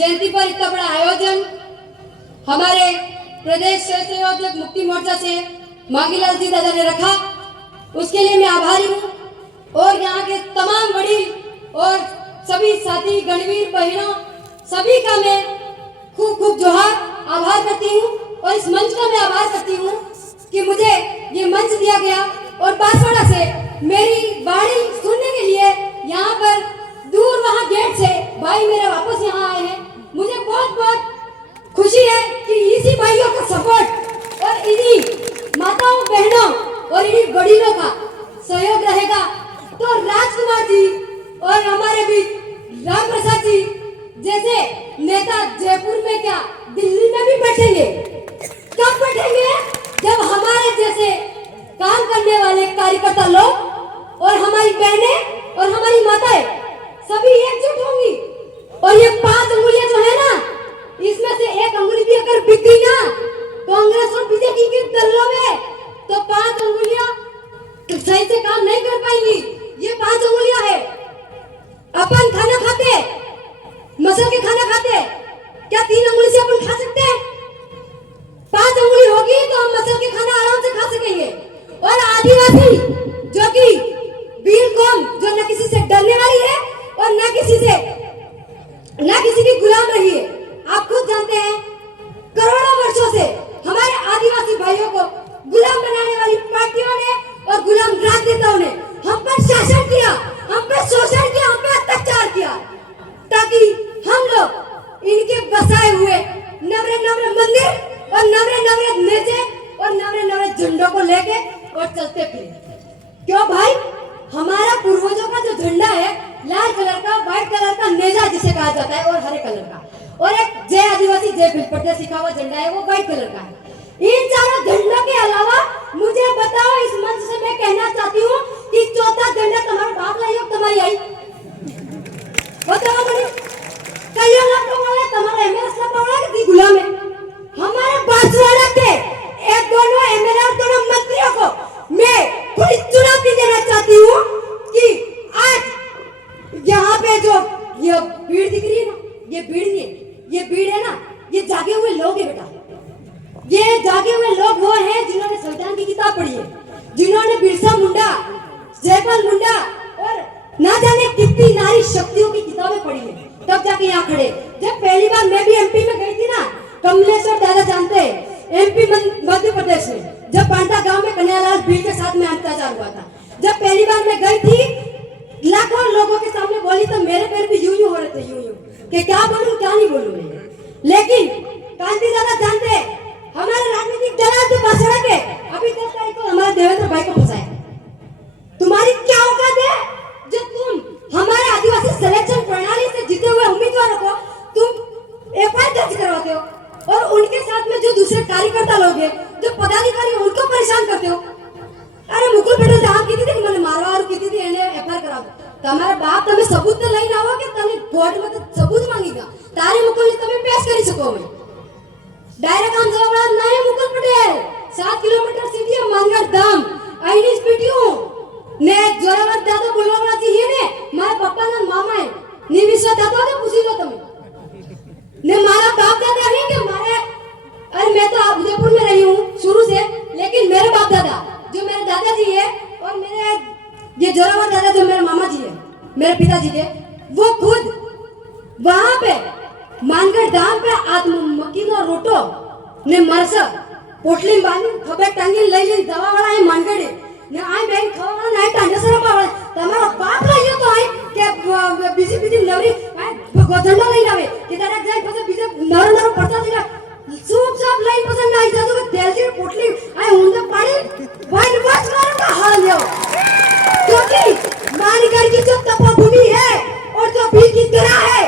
जयंती पर इतना बड़ा आयोजन हमारे प्रदेश संयोजक मुक्ति मोर्चा से मांगीलाल जी दादा ने रखा, उसके लिए मैं आभारी हूँ। और यहाँ के तमाम वडील और सभी साथी गणवीर बहनों सभी का मैं खूब खूब जोहार आभार करती हूँ। और इस मंच का मैं आभार करती हूँ कि मुझे ये मंच दिया गया और बांसवाड़ा से मेरी वाणी सुनने के लिए यहाँ पर दूर वहाँ गेट से भाई मेरे वापस यहाँ आए हैं। मुझे बहुत बहुत खुशी है कि इसी भाइयों का सपोर्ट और इन्हीं माताओं बहनों और इन्हीं वडीलों का सहयोग रहेगा तो राजकुमार जी और हमारे भी राम प्रसाद जी जैसे नेता जयपुर में क्या दिल्ली में भी बैठेंगे। कब बैठेंगे? जब हमारे जैसे काम करने वाले कार्यकर्ता लोग और हमारी बहनें और हमारी माताएं सभी एकजुट होंगी। और ये 5 अंगुलियां जो है ना, इसमें से एक अंगुली भी अगर बिक गई ना कांग्रेस और बीजेपी के दलों में तो 5 अंगुलियां सही से काम नहीं कर पाएंगी। ये 5 अंगुलियां है। अपन खाना खाते, मसल के खाना खाते, क्या 3 अंगुली से अपन खा सकते हैं? 5 अंगुली होगी तो हम मसल के खाना आराम से खा सकेंगे। और आदिवासी जो कि वीर कौम जो न किसी से डरने वाली है और न किसी की गुलाम रही है। आप खुद जानते हैं करोड़ों वर्षों से हमारे आदिवासी भाइयों को गुलाम बनाने वाली पार्टियों ने और गुलाम राजनेताओं ने हम पर शासन किया, हम पर शोषण किया, हम पर अत्याचार किया ताकि हम लोग इनके बसाए हुए नवरे नवरे मंदिर और नवरे नवरे नेजे और नवरे नवरे झंडों को लेके और चलते फिरे। क्यों भाई? हमारा पूर्वजों का जो झंडा है लाल कलर का, व्हाइट कलर का नेजा जिसे कहा जाता है और हरे कलर का, और एक जय आदिवासी जय भीलपट्टे लिखा हुआ झंडा है वो व्हाइट कलर का है। इन चारों झंडों के अलावा मुझे बताओ, इस मंच से मैं कहना चाहती हूँ कि चौथा झंडा तुम्हारा बाप लाई हो तुम्हारी आई? बताओ मुझे। कई लोग बोले तुम्हारा एमएलए सब बोला कि गुलाम है। हमारे बांसवाड़ा के एक दोनों एमएलए और दोनों मंत्रियों को मैं खुली चुनौती देना चाहती हूँ कि आज यहाँ पे जो ये भीड़ दिख रही है ना, ये भीड़ नहीं है, ये भीड़ है ना, ये जागे हुए लोग है बेटा। ये जागे हुए लोग वो हैं जिन्होंने संविधान की किताब पढ़ी है, जिन्होंने बिरसा मुंडा, जयपाल मुंडा और ना जाने कितनी नारी शक्तियों की किताबें पढ़ी है, तब जाके यहाँ खड़े। जब पहली बार मैं भी एमपी में गई थी ना, कमलेश्वर दादा जानते हैं, एमपी मध्य प्रदेश में, जब पांडा गांव में कन्हैयालाल भीड़ के साथ में अत्याचार हुआ था, जब पहली बार मैं गई थी लाखों लोगों के सामने बोली तो मेरे पैर भी यूं यूं हो रहे थे, यूं यूं कि क्या बोलूं क्या नहीं बोलूं मैं। लेकिन कांति दादा जानते हैं हमारे राजनीतिक दल जो बांसवाड़ा के अभी 10 तारीख को हमारे देवेंद्र भाई को फंसाया। तुम्हारी क्या औकात है जो तुम हमारे आदिवासी सिलेक्शन प्रणाली से जीते हुए उम्मीदवारों को तुम एफआईआर दर्ज करवाते हो और उनके साथ में जो दूसरे कार्यकर्ता लोग हैं, जो पदाधिकारी उनको परेशान करते हो। अरे मुकुल पटेल आप कीधी थी મને મારવા कीधी थी એને एफआईआर कराओ। તમારા બાપ તમે સબૂત તો લઈને આવો કે તમે કોર્ટમાં તો સબૂત માંગી દો તારે મુકુલને તમે પેશ કરી શકો અમે ડાયરેક્ટ આમ જવાબ નહીં મુકુલ પટેલ 7 કિલોમીટર સિટી માનગઢ ધામ અહીંની સ્પીડ્યું ને જોરાવર દાદા બોલવાવાળા છે ને મારા પપ્પાના મામા હે નિવિશ્વા દાદા ને પૂછી લો તમે ने मारा बाप दादा है कि हमारे, अरे मैं तो उदयपुर में रही हूँ शुरू से, लेकिन मेरे बाप दादा जो मेरे दादाजी है और मेरे ये जोरावर दादा जो मेरे मामा जी है मेरे पिताजी के, वो खुद वहां पे मानगढ़ धाम पे मक्की नो रोटो ने मरस पोटली बांधी खबर टांगी लई दवा वाला है मानगढ़ ने आई बहन खवा ना टांडे सर पावळ તમારો બાપ લઈયો તો આઈ કે બીજી નવરી ગોધંડો લઈને આવે કે તારે જાય પછી બીજે નરો પડતા થઈ सूप साप लाइन पसंद आई जादू के तेल की पोटली आए उनके पानी वाइन वाच मारो का हाल लियो क्योंकि मानगढ़ की जो तपोभूमि है और जो भील की तरह है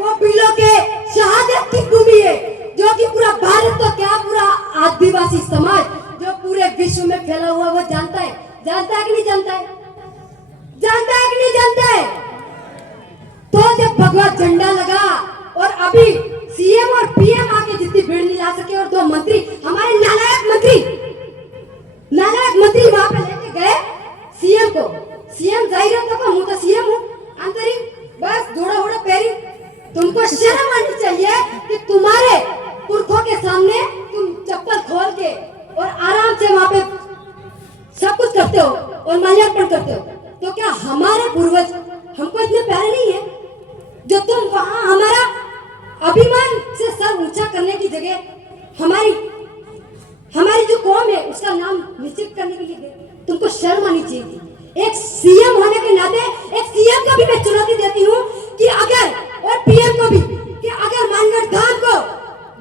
वो भीलों के शहादत की भूमि है जो कि पूरा भारत तो क्या पूरा आदिवासी समाज जो पूरे विश्व में फैला हुआ वो जानता है कि नहीं जानता है? जानता है कि नहीं जानता है? तो जब भगवा झंडा लगा और अभी सीएम और पीएम आके जितनी भीड़ नहीं ला सके और 2 मंत्री हमारे नालायक मंत्री वहां पे लेके गए सीएम जाहिर तो को हूं तो सीएम हूं अंतरी बस धोड़ा होड़ा पेरी तुमको शर्म आनी चाहिए कि तुम्हारे पुरखों के सामने तुम चप्पल खोल के और आराम से वहां पे सब कुछ करते हो और माल्यार्पण करते हो। तो क्या हमारे पूर्वज हमको इतने प्यारे नहीं है जो तुम वहां हमारा अभिमान से सर ऊंचा करने की जगह हमारी जो कौम है उसका नाम निश्चित करने के लिए गए? तुमको शर्म आनी चाहिए थी। एक सीएम होने के नाते एक सीएम को भी मैं चुनौती देती हूँ कि अगर, और पीएम को भी, कि अगर मानगढ़ धाम को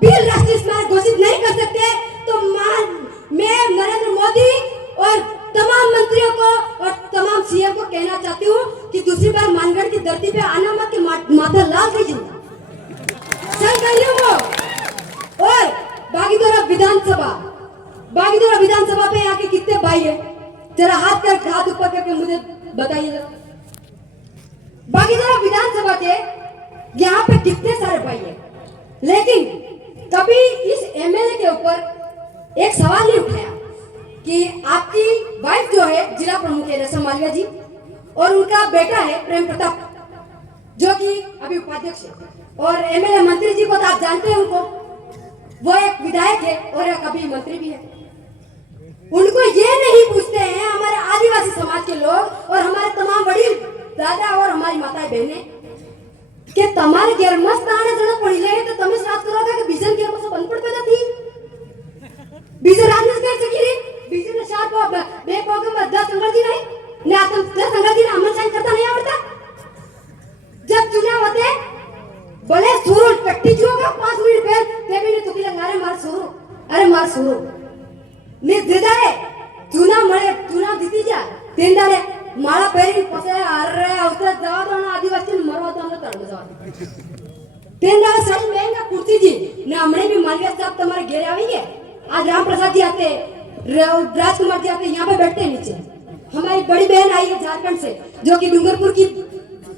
वीर राष्ट्रीय स्मारक घोषित नहीं कर सकते तो मैं नरेंद्र मोदी और तमाम मंत्रियों को और तमाम सीएम को कहना चाहती हूँ कि दूसरी बार मानगढ़ की धरती पे आना मत कि माथा लाल कीजिए को। और बागीदोरा विधानसभा पे यहाँ के कितने भाई है? जरा हाथ ऊपर करके मुझे बताइए। बागीदोरा विधानसभा के यहाँ पे कितने सारे भाई है, लेकिन कभी इस एमएलए के ऊपर एक सवाल नहीं उठाया कि आपकी वाइफ जो है जिला प्रमुख है रेशम मालविया जी, और उनका बेटा है प्रेम प्रताप जो कि अभी उपाध्यक्ष है, और एमएलए मंत्री जी को तो आप जानते हैं उनको, वो एक विधायक है और एक अभी मंत्री भी है। उनको ये नहीं पूछते हैं हमारे आदिवासी समाज के लोग और हमारे तमाम वडील दादा और हमारी माताएं बहनें कि તમારે ઘેર મસ્ત આને જણા પડી લે તો તમે શ્રાદ્ધ કરો કે બીજન ઘેર માં અનપડ પેદા થઈ બીજન રાત ને કે રી બીજન ચાર પો બે પોગે માં 10 અંગ્રેજી नहीं ने आप 10 अंग्रेजी अमर साइन करता नहीं आवड़ता। जब चुनाव होते बोले सुरू कट्टी जो का 5 मिनट पहले ते भी तो किला अरे मार सुरू ने देदारे चुनाव जीती जा तेंदारे माळा पेरी पसे अरे उतर जावा तो आदिवासी मरवा तो हमने तड़म जावा तेंदारे सारी महंगा कुर्ती जी ने हमने भी मालविया साहब तुम्हारे घेरे आवेंगे। आज राम प्रसाद जी आते, राजकुमार जी आते, यहाँ पे बैठते हैं नीचे। हमारी बड़ी बहन आई है झारखंड से जो कि डूंगरपुर की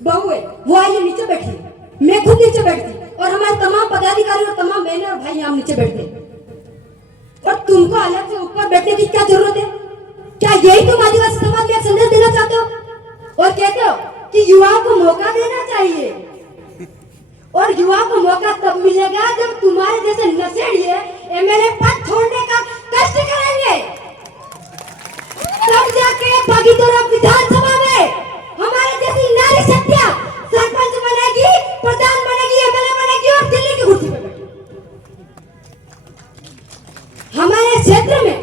बहू है, वो आई है नीचे बैठी, मैं खुद नीचे बैठती और हमारे तमाम पदाधिकारी और तमाम बहनें और भाई यहाँ नीचे बैठते। और तुमको अलग से ऊपर बैठने की क्या जरूरत है? क्या यही तुम आदिवासी समाज में एक संदेश देना चाहते हो और कहते हो कि युवाओं को मौका देना चाहिए? और युवा को मौका तब मिलेगा जब तुम्हारे जैसे नशेड़िए एमएलए पद छोड़ने का कष्ट करेंगे, तब जाके बागीदोरा विधानसभा में हमारे जैसी नारी शक्तियां सरपंच बनेगी, प्रधान बनेगी, एमएलए बनेगी और दिल्ली की कुर्सी पर बैठेगी। हमारे क्षेत्र में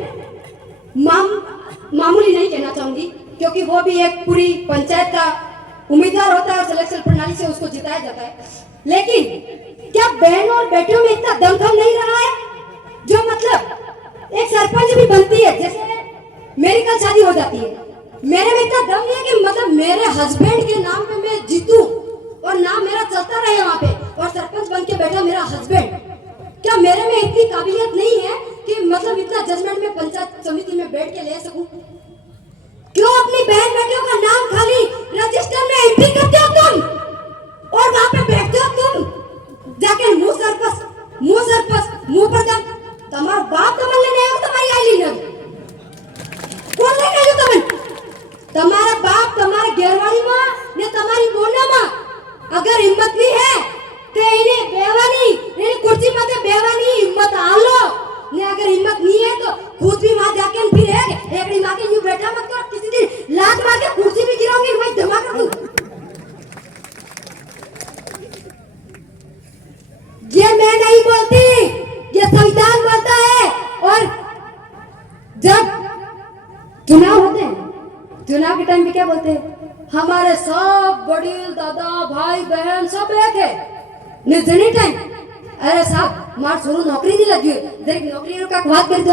मामूली नहीं कहना चाहूंगी क्योंकि वो भी एक पूरी पंचायत का उम्मीदवार होता है और सिलेक्शन प्रणाली से उसको जिताया जाता है, लेकिन क्या बहनों और बेटियों में इतना दमखम नहीं रहा है जो मतलब एक सरपंच भी बनती है? जैसे मेरी कल शादी हो जाती है, मेरे में इतना दम नहीं है कि मतलब मेरे हस्बैंड के नाम पे मैं जीतूं और नाम मेरा चलता रहे वहां पे और सरपंच बन के बैठा मेरा हस्बैंड। क्या मेरे में इतनी काबिलियत नहीं है कि मतलब इतना जजमेंट में पंचायत समिति में बैठ के ले सकूं? क्यों अपनी बहन बेटियों का नाम खाली रजिस्टर में एंट्री करते हो तुम और वहां पे बैठते हो तुम जाके मुंह पर जब तुम्हारा बाप तमल नहीं हो तुम्हारी आईली नहीं कौन ले गयो तुम? तुम्हारा बाप तुम्हारे घेरवाड़ी में ने तुम्हारी मोना में अगर हिम्मत नहीं है ते इन्हें बेवानी इन्हें कुर्सी मते बेवानी हिम्मत आलो ने, अगर हिम्मत नहीं है तो खुद भी वहां जाके फिर एकड़ी मां के यूं बैठा मत कर, किसी दिन लात मार के कुर्सी भी गिराऊंगी मैं धमा कर दूं। ये मैं नहीं बोलती, ये संविधान बोलता है। और जब चुनाव होते हैं, चुनाव के टाइम पे क्या बोलते हैं? हमारे सब बड़ील दादा भाई बहन सब एक है निर्जनी टाइम। अरे साहब मार सोनू नौकरी नहीं लगी देख नौकरी रो का बात कर दो।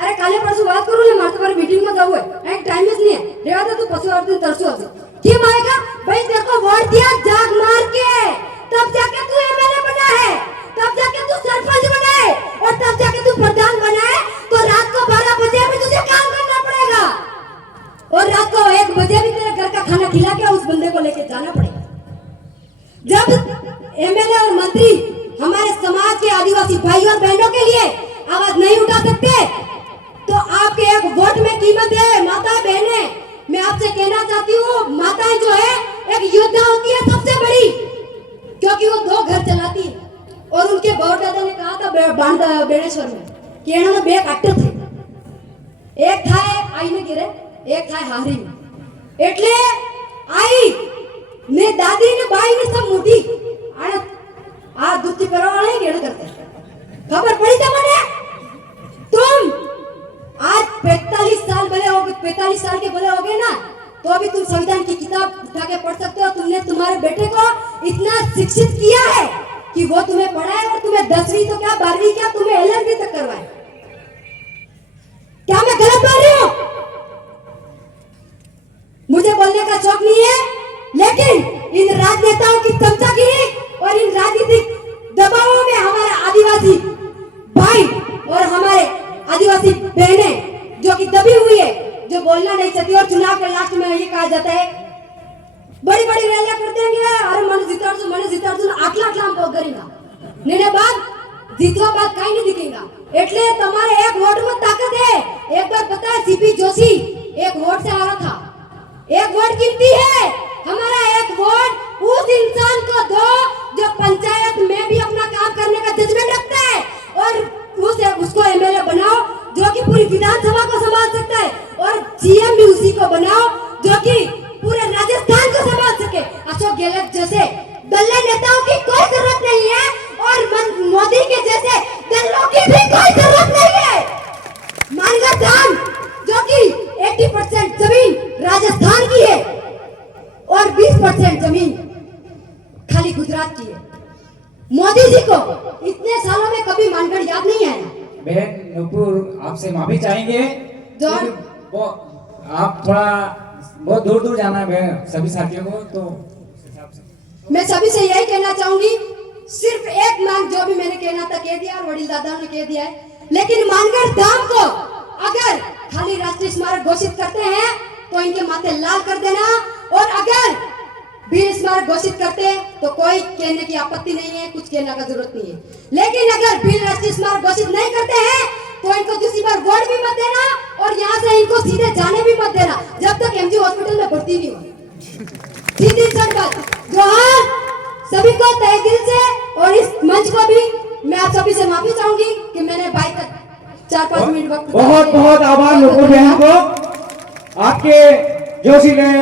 अरे काले परसों बात करो ले मार तुम्हारी मीटिंग में जाओ है एक टाइम नहीं है रेवा तो तू पशु और दिन तरसो आज क्यों आएगा भाई? देखो वोट दिया जाग मार के तब जाके तू एमएलए बना है, तब जाके तू सरपंच बना है और तब जाके तू प्रधान बना है। तो रात को 12 बजे भी तुझे काम करना पड़ेगा और रात को 1 बजे भी तेरे घर का खाना खिला के उस बंदे को लेके जाना पड़ेगा। जब एमएलए और मंत्री हमारे समाज के आदिवासी भाई और बहनों के लिए आवाज नहीं उठा सकते तो आपके एक वोट में कीमत है। माता बहनें, मैं आपसे कहना चाहती हूँ माताएं जो है एक योद्धा होती है सबसे बड़ी। क्योंकि वो 2 घर चलाती है। और उनके बड़ दादा ने कहा था बेणेश्वर में कि इन्होंने 2 काटे थे, एक था आई ने गिरे, एक था हारी में। એટલે आई ने दादी ने बाई ने सब मोटी અને આ દૂધી પરવાળા કેણ કરતે ખબર પડી તમને? तुम आज 45 साल भले हो गए, 45 साल के भले हो गए ना, तो अभी तुम संविधान की किताब उठा के पढ़ सकते हो। तुमने तुम्हारे बेटे को इतना शिक्षित किया है कि वो तुम्हें पढ़ाए और तुम्हें 10वीं तो क्या 12वीं क्या तुम्हें LLB तक करवाए। क्या मैं गलत बोल रही हूँ? मुझे बोलने का शौक नहीं है, लेकिन इन राजनेताओं की चमचागिरी और इन राजनीतिक दबावों में हमारे आदिवासी भाई और हमारे आदिवासी बहनें जो कि दबी हुई है, जो बोलना नहीं चाहती, और चुनाव के लास्ट में ये कहा जाता है बड़ी बड़ी रैलियां करते हैं, अरे मन जीताड़ू आटला आटला हम करीगा ने बाद जीतवा बाद कहीं नहीं दिखेगा। એટલે તમારે એક વોટ में ताकत है। एक बार पता है सीपी जोशी एक वोट से हारा था। एक वोट गिनती है, हमारा एक वोट उस इंसान को दो जो पंचायत में भी अपना काम करने का जज्बा रखता है, और उसको एमएलए बनाओ जो कि पूरी विधानसभा को संभाल सकता है, और सीएम भी उसी को बनाओ जो कि पूरे राजस्थान को संभाल सके। अशोक गहलोत जैसे दल्ले नेताओं की कोई जरूरत नहीं है, और मोदी के जैसे दल्लों की भी कोई जरूरत नहीं है। मानगर धाम जो कि 80% जमीन राजस्थान की है और 20% जमीन खाली गुजरात की है। मोदी जी को इतने सालों में कभी मानगढ़ याद नहीं आया। बहन नुपुर, आपसे माफी चाहेंगे, वो आप थोड़ा बहुत दूर दूर जाना है बहन सभी साथियों को, तो मैं सभी से यही कहना चाहूंगी, सिर्फ एक मांग जो भी मैंने कहना था कह दिया और वडील दादा ने कह दिया है, लेकिन मानगढ़ धाम को अगर खाली राष्ट्रीय स्मारक घोषित करते हैं तो इनके माथे लाल कर देना, और अगर वीर स्मारक घोषित करते हैं तो कोई कहने की आपत्ति नहीं है, कुछ कहने का जरूरत नहीं है। लेकिन अगर वीर राष्ट्रीय स्मारक घोषित नहीं करते हैं तो इनको दूसरी बार वोट भी मत देना, और यहाँ से इनको सीधे जाने भी मत देना जब तक एमजी हॉस्पिटल में भर्ती नहीं हो। सीधी सच बात। जोहार सभी को तहे दिल से, और इस मंच को भी मैं आप सभी से माफी चाहूंगी कि मैंने भाई तक 4-5 मिनट वक्त। बहुत बहुत आभार नुपुर बहन को, आपके जोशीले